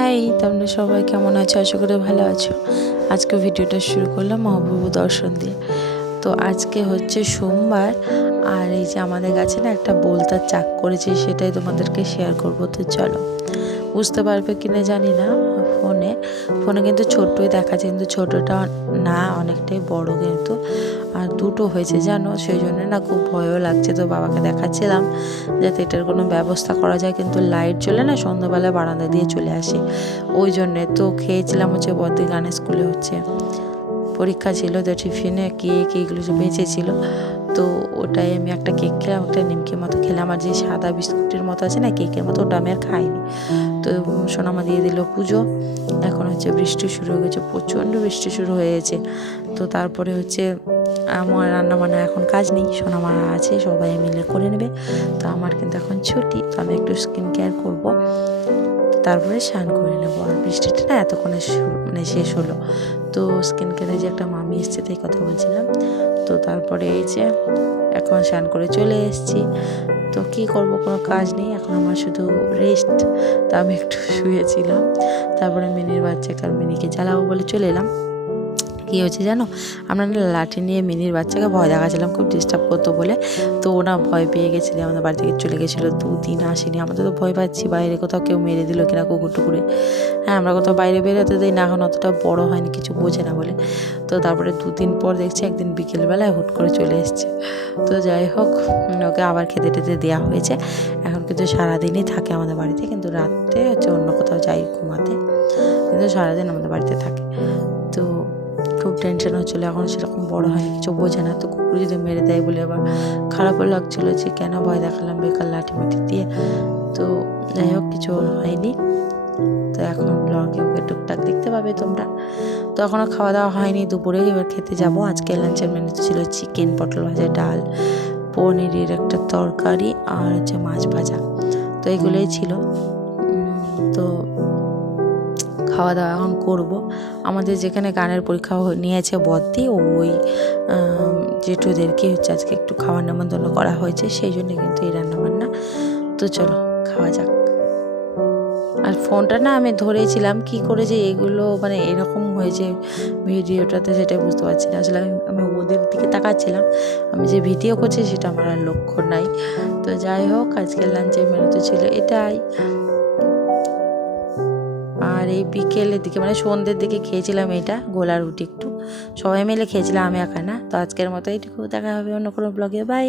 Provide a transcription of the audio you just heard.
High, তোমরা সবাই কেমন আছো? আশা করি ভালো আছো। আজকে ভিডিওটা শুরু করলাম মহাপ্রভু দর্শন দিয়ে। তো আজকে হচ্ছে সোমবার, আর এই যে আমাদের কাছে না একটা বলতার চাক করেছি, সেটাই তোমাদেরকে শেয়ার করব। তো চলো, বুঝতে পারবে কিনা জানি না। ফোনে। ফোনে কিন্তু ছোট্টই দেখাচ্ছে কিন্তু ছোটোটা না, অনেকটাই বড় কিন্তু। আর দুটো হয়েছে জানো, সেই জন্য না খুব ভয়ও লাগছে। তো বাবাকে দেখাচ্ছিলাম যাতে এটার কোনো ব্যবস্থা করা যায়, কিন্তু লাইট জ্বলে না সন্ধ্যাবেলা বারান্দা দিয়ে চলে আসে। ওই জন্যে তো খেয়েছিলাম হচ্ছে বদ্রি গানের স্কুলে হচ্ছে। পরীক্ষা ছিল তো টিফিনে কেক এগুলো সব বেঁচেছিল। তো ওটাই আমি একটা কেক খেলাম, একটা নিমকির মতো খেলাম। আর যে সাদা বিস্কুটের মতো আছে না কেকের মতো, ওটা আমি আর খাইনি। তো সোনামা দিয়ে দিল পুজো। এখন হচ্ছে বৃষ্টি শুরু হয়ে গেছে, প্রচণ্ড বৃষ্টি শুরু হয়ে গেছে। তো তারপরে হচ্ছে আমার রান্না বান্না এখন কাজ নেই, সোনামা আছে, সবাই মিলে করে নেবে। তো আমার কিন্তু এখন ছুটি, তো আমি একটু স্কিন কেয়ার করব। তারপরে স্নান করে নেব। আর বৃষ্টিটা না এতক্ষণে মানে শেষ হলো। তো স্কিন কেয়ারে যে একটা মামি এসছে, তাই কথা বলছিলাম। তো তারপরে এই যে এখন স্নান করে চলে এসেছি। তো কী করব? কোনো কাজ নেই। এখন আমার শুধু রেস্ট তা আমি একটু শুয়েছিলাম। তারপরে মিনির বাচ্চাকে আর মিনিকে জ্বালাবো বলে চলে এলাম। কী হয়েছে জানো? আমরা না লাঠি নিয়ে মিনির বাচ্চাকে ভয় দেখাচ্ছিলাম, খুব ডিস্টার্ব করতো বলে। তো ওনা ভয় পেয়ে গেছে আমাদের বাড়ি থেকে চলে গেছিল। দুদিন আসেনি আমাদের তো ভয় পাচ্ছি, বাইরে কোথাও কেউ মেরে দিল কিনা কুকুর টুকুরে হ্যাঁ আমরা কোথাও বাইরে বেরোতে দিই না, এখন অতটা বড় হয়নি, কিছু বোঝে না বলে। তো তারপরে দুদিন পর দেখছি একদিন বিকেলবেলায় হুট করে চলে এসছে। তো যাই হোক ওকে আবার খেতে টেতে দেওয়া হয়েছে। এখন কিন্তু সারাদিনই থাকে আমাদের বাড়িতে, কিন্তু রাত্রে হচ্ছে অন্য কোথাও যাই ঘুমাতে। কিন্তু সারাদিন আমাদের বাড়িতে থাকে। তো খুব টেনশন হচ্ছিল। এখন সেরকম বড় হয়নি কিছু বোঝে না। তো কুকুর যদি মেরে দেয় বলে আবার খারাপও লাগছিল যে কেন ভয় দেখালাম বেকার লাঠি মাটি দিয়ে। তো যাই হোক, কিছু হয়নি। তো এখন ব্লগে ওকে টুকটাক দেখতে পাবে তোমরা। তো এখনও খাওয়া দাওয়া হয়নি দুপুরে এবার খেতে যাব। আজকে লাঞ্চের মেনুতে ছিল চিকেন পটল ভাজা, ডাল, পনিরের একটা তরকারি আর হচ্ছে মাছ ভাজা। তো এগুলোই ছিল। তো খাওয়া দাওয়া এখন করব। আমাদের যেখানে গানের পরীক্ষা নিয়েছে বদ্দি, ওই জেঠুদেরকে হচ্ছে আজকে একটু খাওয়ার নেমন্তন্ন করা হয়েছে, সেই জন্য কিন্তু এই রান্নাবান্না। তো চলো, খাওয়া যাক। আর ফোনটা না আমি ধরেছিলাম, কি করে যে এগুলো মানে এরকম হয়েছে ভিডিওটাতে সেটা বুঝতে পারছি না। আসলে আমি আমি ওদের দিকে তাকাচ্ছিলাম, আমি যে ভিডিও করছি সেটা আমার আর লক্ষ্য নাই। তো যাই হোক, আজকের লাঞ্চের মেনুতে ছিল এটাই। আর এই বিকেলের দিকে মানে সন্ধ্যের দিকে খেয়েছিলাম এটা, গোলা রুটি একটু। সবাই মিলে খেয়েছিলাম আমি একা না। তো আজকের মতো এইটুকু, দেখা হবে অন্য কোনো ব্লগে বাই